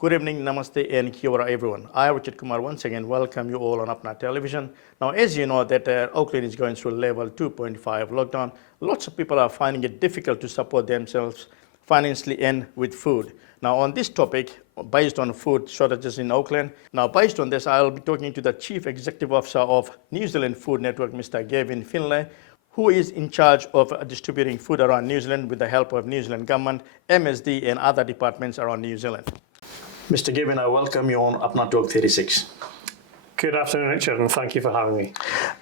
Good evening, namaste, and kia ora, everyone. I, Richard Kumar, once again welcome you all on Atna Television. Now, as you know, that Auckland is going through level 2.5 lockdown. Lots of people are finding it difficult to support themselves financially and with food. Now, on this topic, based on food shortages in Auckland, now based on this, I'll be talking to the Chief Executive Officer of New Zealand Food Network, Mr. Gavin Findlay, who is in charge of distributing food around New Zealand with the help of New Zealand government, MSD, and other departments around New Zealand. Mr. Gavin, I welcome you on Atna Talk 36. Good afternoon, Richard, and thank you for having me.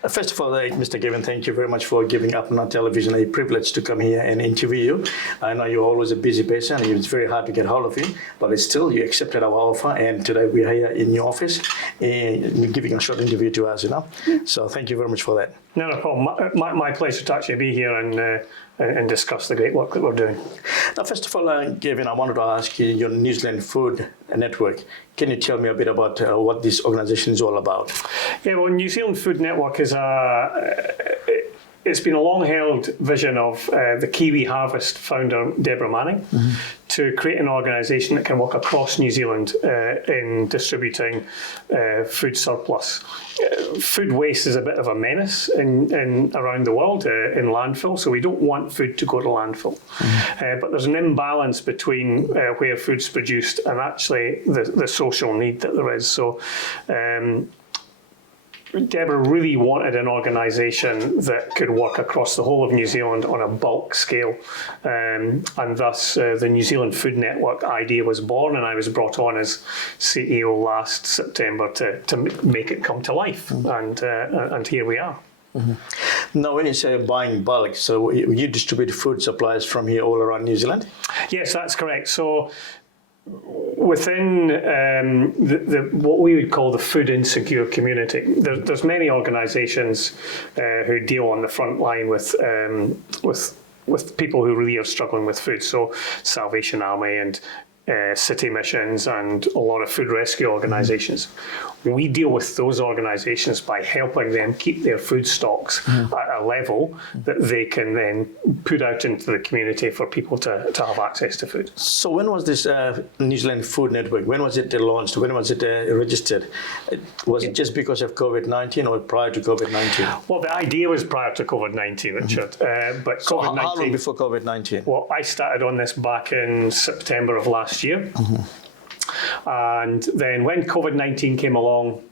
First of all, Mr. Gavin, thank you very much for giving Atna Television a privilege to come here and interview you. I know you're always a busy person, and it's very hard to get hold of you, but it's still, you accepted our offer, and today we're here in your office and giving a short interview to us, So thank you very much for that. No problem. My pleasure to actually be here and discuss the great work that we're doing. Now, first of all, Gavin, I wanted to ask you, your New Zealand Food Network, can you tell me a bit about what this organization is all about? Yeah, well, New Zealand Food Network is it's been a long-held vision of the KiwiHarvest founder, Deborah Manning, to create an organisation that can work across New Zealand in distributing food surplus. Food waste is a bit of a menace in around the world in landfill, so we don't want food to go to landfill. But there's an imbalance between where food's produced and actually the social need that there is. So Deborah really wanted an organisation that could work across the whole of New Zealand on a bulk scale, and thus the New Zealand Food Network idea was born, and I was brought on as CEO last September to make it come to life, and here we are. Now, when you say buying bulk, so you distribute food supplies from here all around New Zealand? Yes, that's correct. So within what we would call the food insecure community, there's many organisations who deal on the front line with people who really are struggling with food. So Salvation Army and City Missions and a lot of food rescue organisations. We deal with those organisations by helping them keep their food stocks at a level that they can then put out into the community for people to have access to food. So when was this New Zealand Food Network, when was it launched? When was it registered? Was it just because of COVID-19 or prior to COVID-19? Well, the idea was prior to COVID-19, Richard. But so COVID-19, how long before COVID-19? Well, I started on this back in September of last year. And then when COVID-19 came along,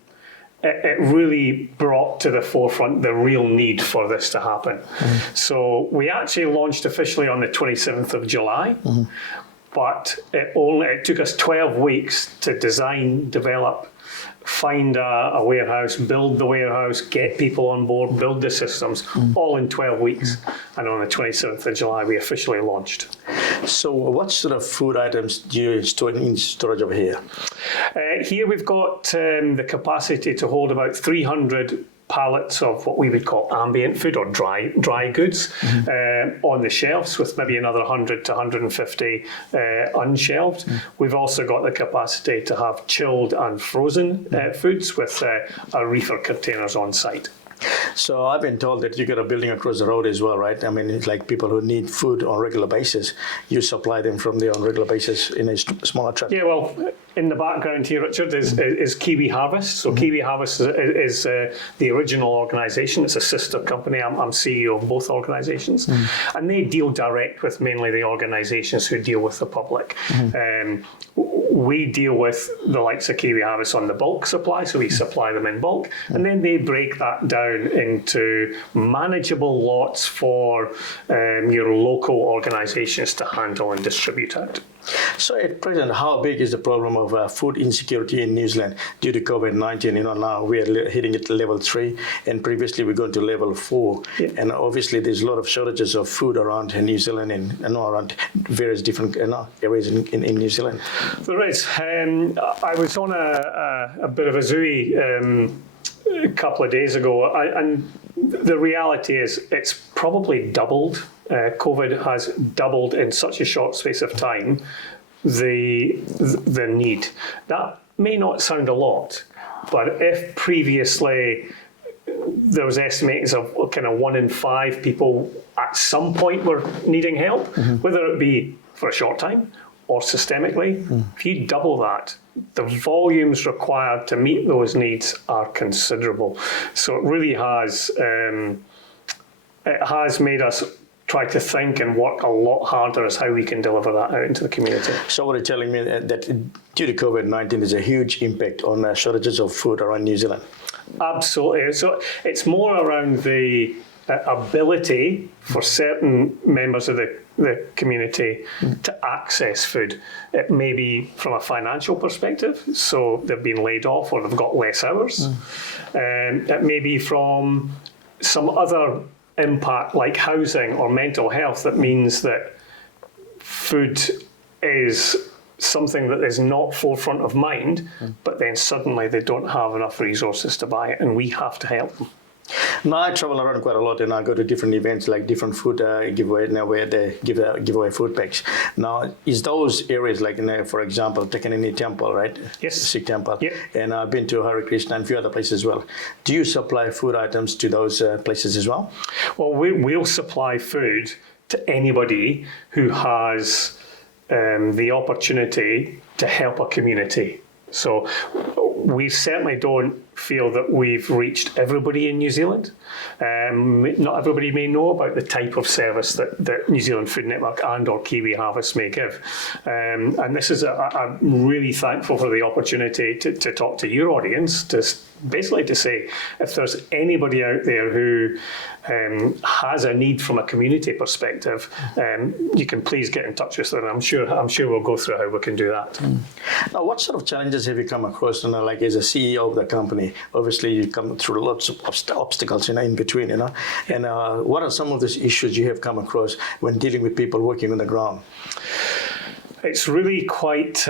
it really brought to the forefront the real need for this to happen. So we actually launched officially on the 27th of July, but it took us 12 weeks to design, develop, find a warehouse, build the warehouse, get people on board, build the systems, all in 12 weeks. And on the 27th of July, we officially launched. So what sort of food items do you store in storage over here? Here we've got the capacity to hold about 300 pallets of what we would call ambient food or dry goods on the shelves, with maybe another 100 to 150 unshelved. We've also got the capacity to have chilled and frozen foods with our reefer containers on site. So I've been told that you got a building across the road as well, right? I mean, it's like people who need food on a regular basis, you supply them from there on a regular basis in a smaller truck. Yeah, well, in the background here, Richard, is KiwiHarvest. So KiwiHarvest is the original organisation. It's a sister company. I'm CEO of both organisations. And they deal direct with mainly the organisations who deal with the public. We deal with the likes of KiwiHarvest on the bulk supply, so we supply them in bulk, and then they break that down into manageable lots for your local organisations to handle and distribute out. So at present, how big is the problem of food insecurity in New Zealand due to COVID-19? Now we're hitting it level 3, and previously we're going to level 4. Yeah. And obviously there's a lot of shortages of food around New Zealand and around various different areas in New Zealand. There is. I was on a bit of a Zooey a couple of days ago, and the reality is it's probably doubled. COVID has doubled in such a short space of time the need. That may not sound a lot, but if previously there was estimates of kind of 1 in 5 people at some point were needing help, whether it be for a short time or systemically. If you double that, the volumes required to meet those needs are considerable. So it really has made us try to think and work a lot harder as how we can deliver that out into the community. So what are you telling me that due to COVID-19, there's a huge impact on shortages of food around New Zealand? Absolutely. So it's more around the ability for certain members of the community to access food. It may be from a financial perspective, so they've been laid off or they've got less hours. It may be from some other impact like housing or mental health that means that food is something that is not forefront of mind, but then suddenly they don't have enough resources to buy it, and we have to help them. Now I travel around quite a lot, and I go to different events like different food giveaway now where they give away food packs. Now, is those areas like, for example, Takanini Temple, right? Yes. Sikh temple. Yep. And I've been to Hare Krishna and a few other places as well. Do you supply food items to those places as well? Well, we'll supply food to anybody who has the opportunity to help a community. So we certainly don't feel that we've reached everybody in New Zealand. Not everybody may know about the type of service that New Zealand Food Network and or KiwiHarvest may give. And this is, I'm really thankful for the opportunity to talk to your audience, basically to say, if there's anybody out there who has a need from a community perspective, you can please get in touch with them. I'm sure we'll go through how we can do that. Now, what sort of challenges have you come across? Like as a CEO of the company, obviously you come through lots of obstacles, in between, And what are some of those issues you have come across when dealing with people working on the ground? It's really quite.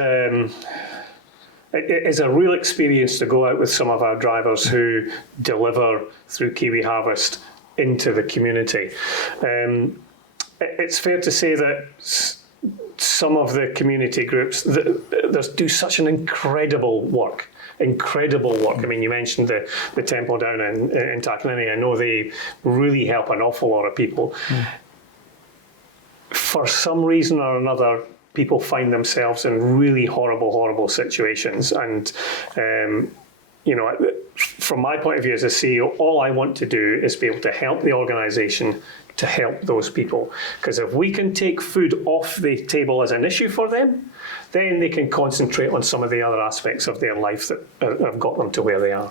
It is a real experience to go out with some of our drivers who deliver through KiwiHarvest into the community. It's fair to say that some of the community groups do such an incredible work. I mean, you mentioned the temple down in Takanini. I know they really help an awful lot of people. For some reason or another, people find themselves in really horrible situations. And, from my point of view as a CEO, all I want to do is be able to help the organisation to help those people. Because if we can take food off the table as an issue for them, then they can concentrate on some of the other aspects of their life that have got them to where they are.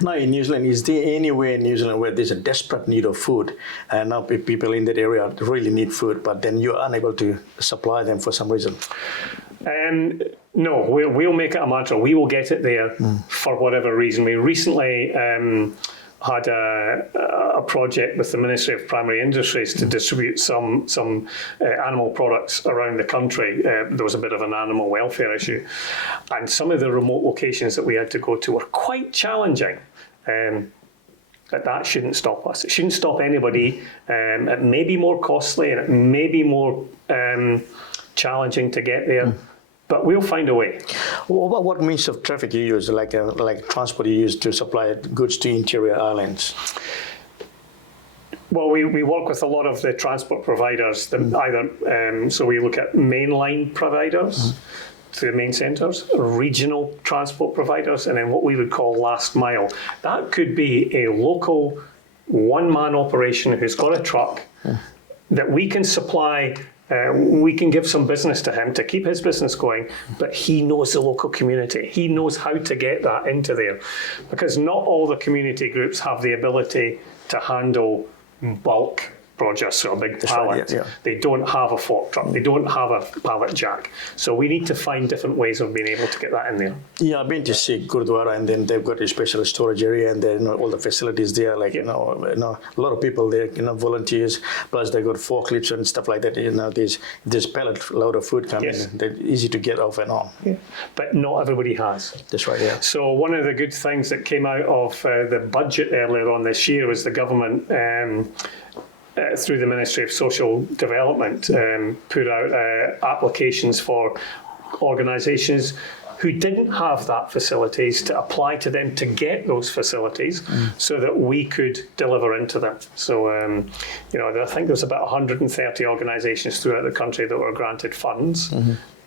Now in New Zealand, is there anywhere in New Zealand where there's a desperate need of food and now people in that area really need food, but then you're unable to supply them for some reason? No, we'll make it a mantra. We will get it there for whatever reason. We recently had a project with the Ministry of Primary Industries to distribute some animal products around the country. There was a bit of an animal welfare issue, and some of the remote locations that we had to go to were quite challenging. But that shouldn't stop us. It shouldn't stop anybody. It may be more costly and it may be more challenging to get there. But we'll find a way. What means of traffic you use, like transport you use to supply goods to interior islands? Well, we work with a lot of the transport providers, so we look at mainline providers to the main centres, regional transport providers, and then what we would call last mile. That could be a local one-man operation who's got a truck that we can supply. We can give some business to him to keep his business going, but he knows the local community. He knows how to get that into there, because not all the community groups have the ability to handle bulk produce, so a big pallet. Right, yeah. They don't have a fork truck. They don't have a pallet jack. So we need to find different ways of being able to get that in there. Yeah, I've been to Sikh Gurdwara, and then they've got a special storage area, and then all the facilities there. Like a lot of people there, volunteers. Plus they got forklifts and stuff like that. There's pallet load of food coming. Yes. They're easy to get off and on. Yeah. But not everybody has. That's right. Yeah. So one of the good things that came out of the budget earlier on this year was the government. Through the Ministry of Social Development, put out applications for organisations who didn't have that facilities to apply to them to get those facilities so that we could deliver into them. So, I think there's about 130 organisations throughout the country that were granted funds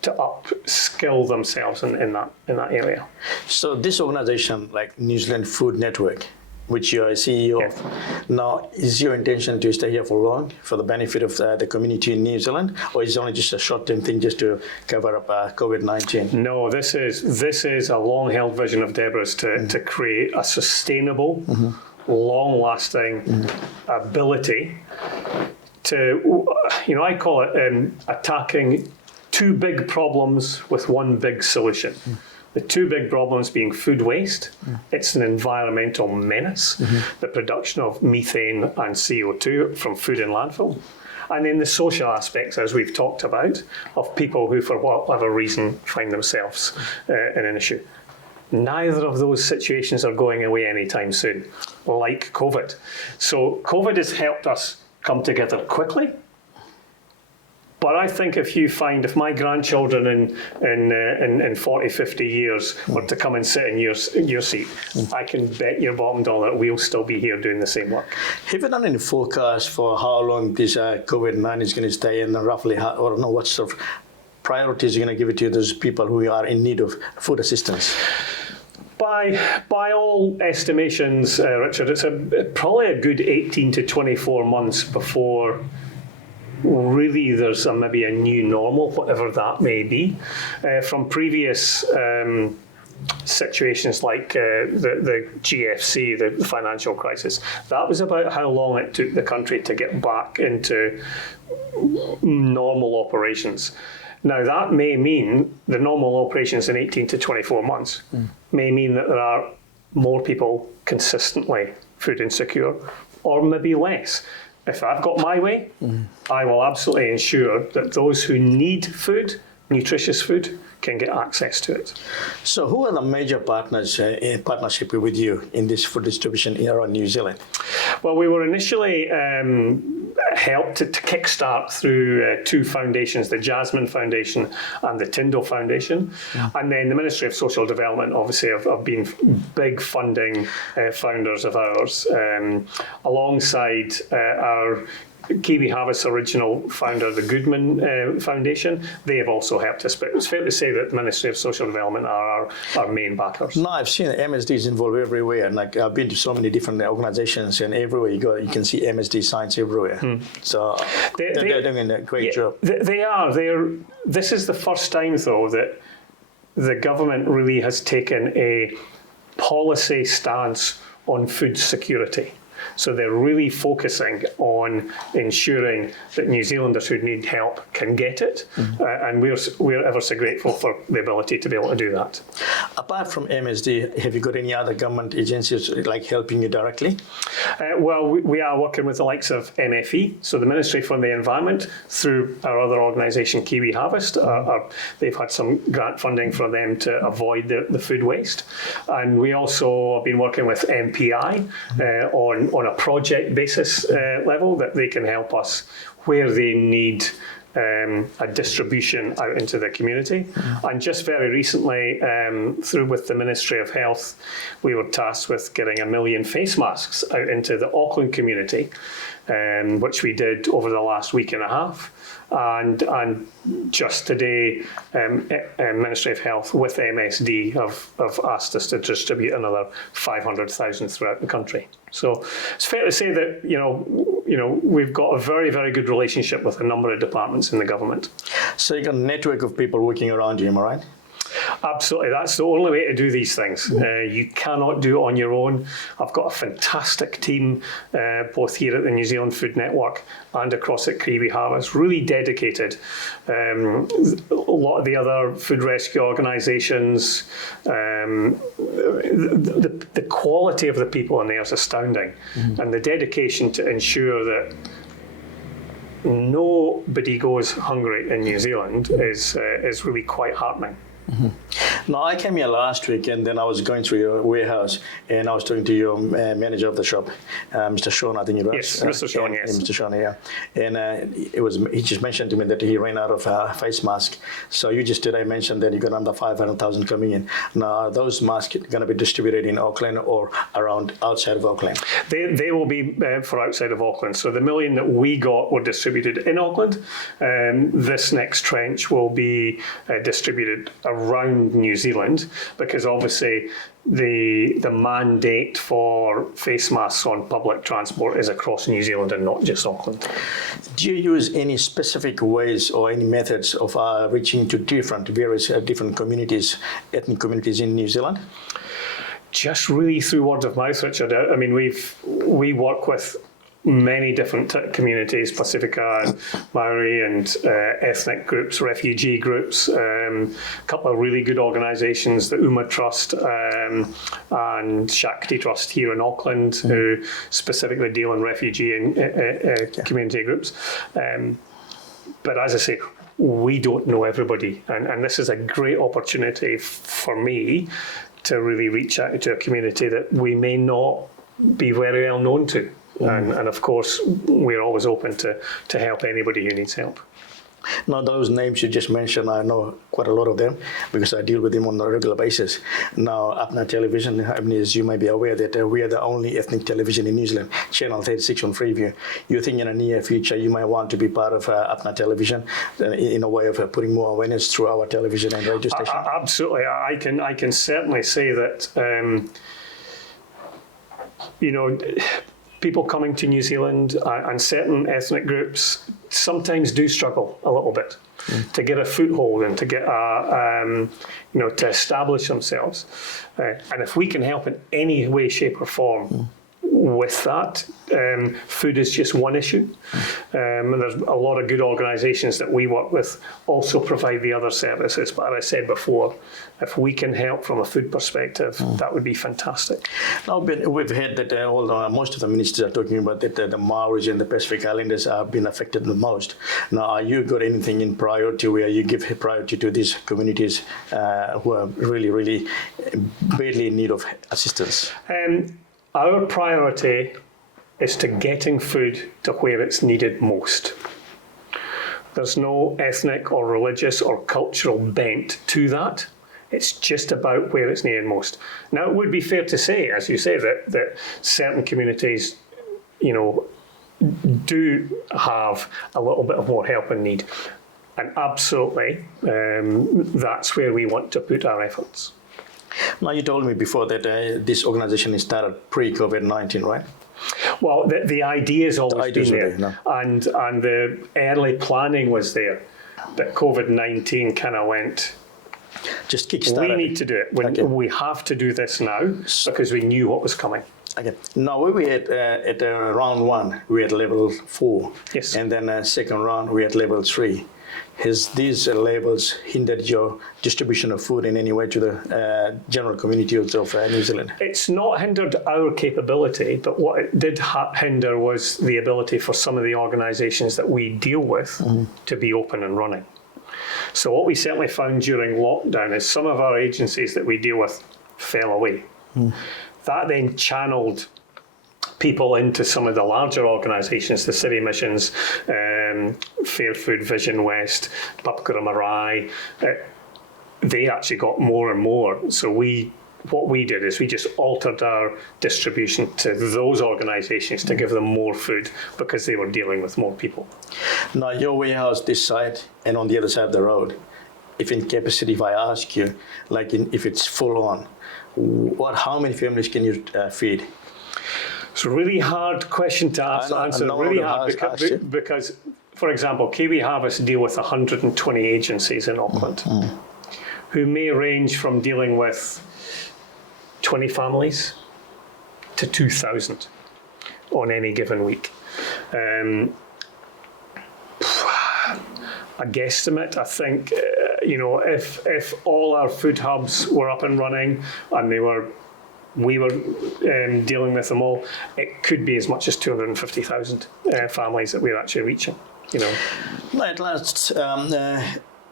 to upskill themselves in that area. So this organisation, like New Zealand Food Network, which you are a CEO of, now is your intention to stay here for long for the benefit of the community in New Zealand, or is it only just a short-term thing just to cover up COVID-19? No, this is a long-held vision of Deborah's to create a sustainable, long-lasting ability to, I call it attacking two big problems with one big solution. The two big problems being food waste. It's an environmental menace, the production of methane and CO2 from food in landfill. And then the social aspects, as we've talked about, of people who, for whatever reason, find themselves in an issue. Neither of those situations are going away anytime soon, like COVID. So COVID has helped us come together quickly. But I think if my grandchildren in 40, 50 years were to come and sit in your seat, I can bet your bottom dollar we'll still be here doing the same work. Have you done any forecast for how long this COVID-19 is going to stay, and roughly what sort of priorities you're going to give it to those people who are in need of food assistance? By all estimations, Richard, it's probably a good 18 to 24 months before really there's maybe a new normal, whatever that may be. From previous situations like the GFC, the financial crisis, that was about how long it took the country to get back into normal operations. Now, that may mean the normal operations in 18 to 24 months may mean that there are more people consistently food insecure, or maybe less. If I've got my way, I will absolutely ensure that those who need food, nutritious food, can get access to it. So who are the major partners in partnership with you in this food distribution around New Zealand? Well, we were initially helped to kickstart through two foundations, the Jasmine Foundation and the Tyndall Foundation. And then the Ministry of Social Development obviously have been big funding founders of ours, alongside our KiwiHarvest original founder, the Goodman Foundation. They have also helped us, but it's fair to say that the Ministry of Social Development are our main backers. No, I've seen MSDs involved everywhere, and I've been to so many different organizations, and everywhere you go, you can see MSD signs everywhere. So they're doing a great job. They are. This is the first time, though, that the government really has taken a policy stance on food security. So they're really focusing on ensuring that New Zealanders who need help can get it, and we're ever so grateful for the ability to be able to do that. Apart from MSD, have you got any other government agencies like helping you directly? Well, we are working with the likes of MFE, so the Ministry for the Environment, through our other organisation KiwiHarvest. They've had some grant funding for them to avoid the food waste, and we also have been working with MPI on a project basis level, that they can help us where they need a distribution out into the community. And just very recently, through with the Ministry of Health, we were tasked with getting 1 million face masks out into the Auckland community, which we did over the last week and a half. And just today, Ministry of Health with MSD have asked us to distribute another 500,000 throughout the country. So it's fair to say that we've got a very, very good relationship with a number of departments in the government. So you got a network of people working around you, am I right? Absolutely, that's the only way to do these things. You cannot do it on your own. I've got a fantastic team, both here at the New Zealand Food Network and across at KiwiHarvest, really dedicated. A lot of the other food rescue organisations, the quality of the people in there is astounding, and the dedication to ensure that nobody goes hungry in New Zealand is really quite heartening. Now, I came here last week, and then I was going through your warehouse, and I was talking to your manager of the shop, Mr. Sean, I think it was. Yes, Mr. Sean, yes. Mr. Sean, yeah. And he just mentioned to me that he ran out of face mask. So you just today mentioned that you got under 500,000 coming in. Now, are those masks going to be distributed in Auckland or around outside of Auckland? They will be for outside of Auckland. So the 1 million that we got were distributed in Auckland. This next trench will be distributed around New Zealand, because obviously the mandate for face masks on public transport is across New Zealand and not just Auckland. Do you use any specific ways or any methods of reaching to various different communities, ethnic communities in New Zealand? Just really through word of mouth, Richard. I mean, we work with many different communities, Pacifica and Maori and ethnic groups, refugee groups, a couple of really good organisations, the Uma Trust and Shakti Trust here in Auckland, who specifically deal in refugee and community groups. But as I say, we don't know everybody, and this is a great opportunity for me to really reach out to a community that we may not be very well known to. And of course, we're always open to help anybody who needs help. Now, those names you just mentioned, I know quite a lot of them because I deal with them on a regular basis. Now, Atna Television, I mean, as you may be aware, that we are the only ethnic television in New Zealand, Channel 36 on Freeview. You think in the near future you might want to be part of Atna Television in a way of putting more awareness through our television and radio station? Absolutely. I can certainly say that, people coming to New Zealand and certain ethnic groups sometimes do struggle a little bit to get a foothold and to get to establish themselves. And if we can help in any way, shape or form with that, food is just one issue. And there's a lot of good organisations that we work with also provide the other services. But as I said before, if we can help from a food perspective, that would be fantastic. Now, we've heard that most of the ministers are talking about that the Maoris and the Pacific Islanders have been affected the most. Now, are you got anything in priority where you give priority to these communities who are really, really badly in need of assistance? Our priority is to getting food to where it's needed most. There's no ethnic or religious or cultural bent to that. It's just about where it's needed most. Now, it would be fair to say, as you say, that certain communities, do have a little bit of more help and need. And absolutely, that's where we want to put our efforts. Now, you told me before that this organisation started pre-COVID-19, right? Well, the idea has always been there, and the early planning was there, but COVID-19 kind of went, just kickstarted. We need to do it. We have to do this now because we knew what was coming. Okay. Now, we were at round 1, we had level 4. Yes. And then second round, we had level 3. Has these levels hindered your distribution of food in any way to the general community of New Zealand? It's not hindered our capability, but what it did hinder was the ability for some of the organisations that we deal with to be open and running. So what we certainly found during lockdown is some of our agencies that we deal with fell away. That then channeled people into some of the larger organisations, the City Missions, Fair Food, Vision West, Papakura Marae. They actually got more and more. So what we did is we just altered our distribution to those organisations to give them more food because they were dealing with more people. Now, your warehouse this side and on the other side of the road, if in capacity, if I ask you, if it's full on, how many families can you feed? It's a really hard question to answer. Really hard because, for example, KiwiHarvest deal with 120 agencies in Auckland who may range from dealing with 20 families to 2,000 on any given week. A guesstimate, I think, if all our food hubs were up and running and we were dealing with them all, it could be as much as 250,000 families that we're actually reaching. At last,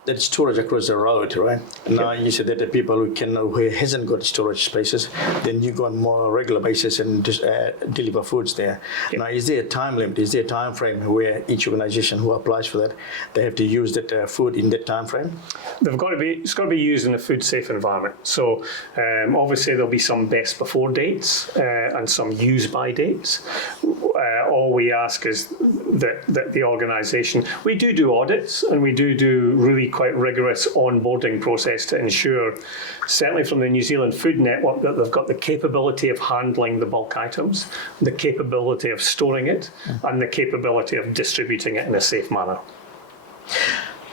that storage across the road, right? Now you said that the people who hasn't got storage spaces, then you go on more regular basis and just deliver foods there. Now, is there a time limit? Is there a time frame where each organization who applies for that, they have to use that food in that time frame? It's got to be used in a food safe environment. So obviously there'll be some best before dates and some use by dates. All we ask is that the organisation, we do audits, and we do really quite rigorous onboarding process to ensure, certainly from the New Zealand Food Network, that they've got the capability of handling the bulk items, the capability of storing it, and the capability of distributing it in a safe manner.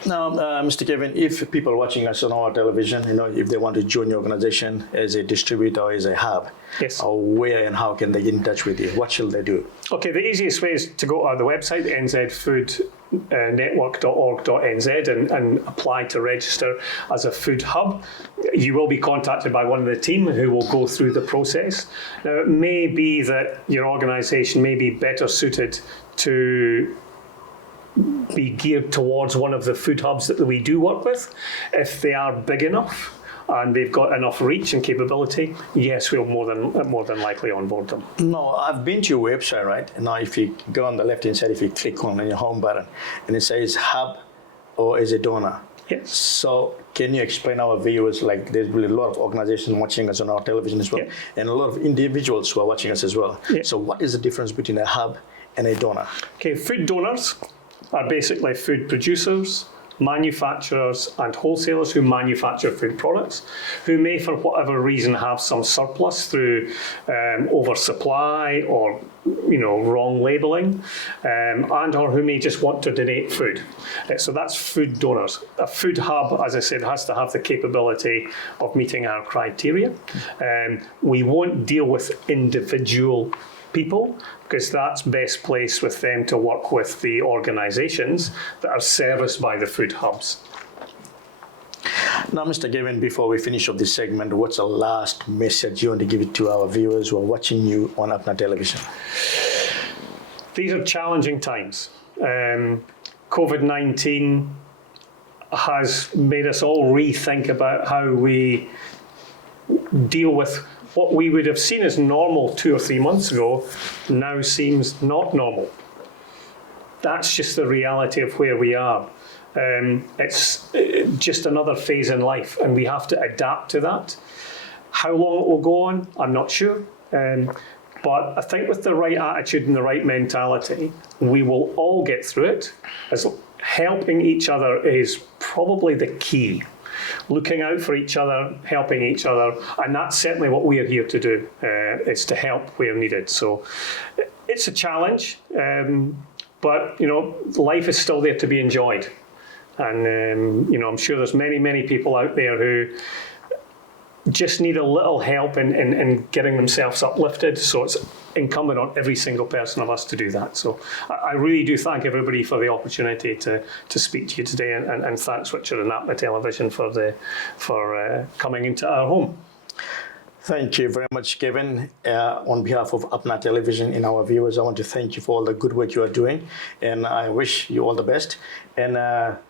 Now, Mr. Gavin, if people watching us on our television, if they want to join your organization as a distributor or as a hub, yes, where and how can they get in touch with you? What should they do? Okay, the easiest way is to go to the website, nzfoodnetwork.org.nz, and apply to register as a food hub. You will be contacted by one of the team who will go through the process. Now, it may be that your organisation may be better suited to be geared towards one of the food hubs that we do work with. If they are big enough and they've got enough reach and capability, yes, we'll more than likely onboard them. No, I've been to your website, right? And now if you go on the left-hand side, if you click on your home button, and it says hub or as a donor. Yes. So can you explain our viewers, like there's really a lot of organizations watching us on our television as well, and a lot of individuals who are watching us as well. So what is the difference between a hub and a donor? Okay, food donors are basically food producers, manufacturers and wholesalers who manufacture food products, who may for whatever reason have some surplus through oversupply or wrong labelling, and or who may just want to donate food. So that's food donors. A food hub, as I said, has to have the capability of meeting our criteria. We won't deal with individual people, because that's best placed with them to work with the organisations that are serviced by the food hubs. Now, Mr. Gavin, before we finish off this segment, what's the last message you want to give it to our viewers who are watching you on Atna Television? These are challenging times. COVID-19 has made us all rethink about how we deal with what we would have seen as normal 2 or 3 months ago now seems not normal. That's just the reality of where we are. It's just another phase in life, and we have to adapt to that. How long it will go on, I'm not sure. But I think with the right attitude and the right mentality, we will all get through it. As helping each other is probably the key. Looking out for each other, helping each other, and that's certainly what we are here to do, is to help where needed. So it's a challenge, but life is still there to be enjoyed. And I'm sure there's many people out there who just need a little help in getting themselves uplifted. So it's incumbent on every single person of us to do that. So I really do thank everybody for the opportunity to speak to you today, and thanks Richard and Atna Television for coming into our home. Thank you very much, Gavin. On behalf of Atna Television and our viewers, I want to thank you for all the good work you are doing, and I wish you all the best. And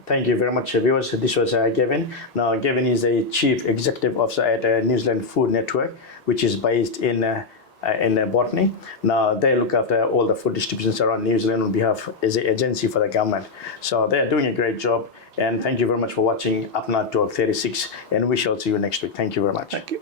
thank you very much, viewers. This was Gavin. Now, Gavin is a Chief Executive Officer at New Zealand Food Network, which is based in Botany. Now, they look after all the food distributions around New Zealand on behalf as an agency for the government. So they are doing a great job. And thank you very much for watching Atna Talk 36. And we shall see you next week. Thank you very much. Thank you.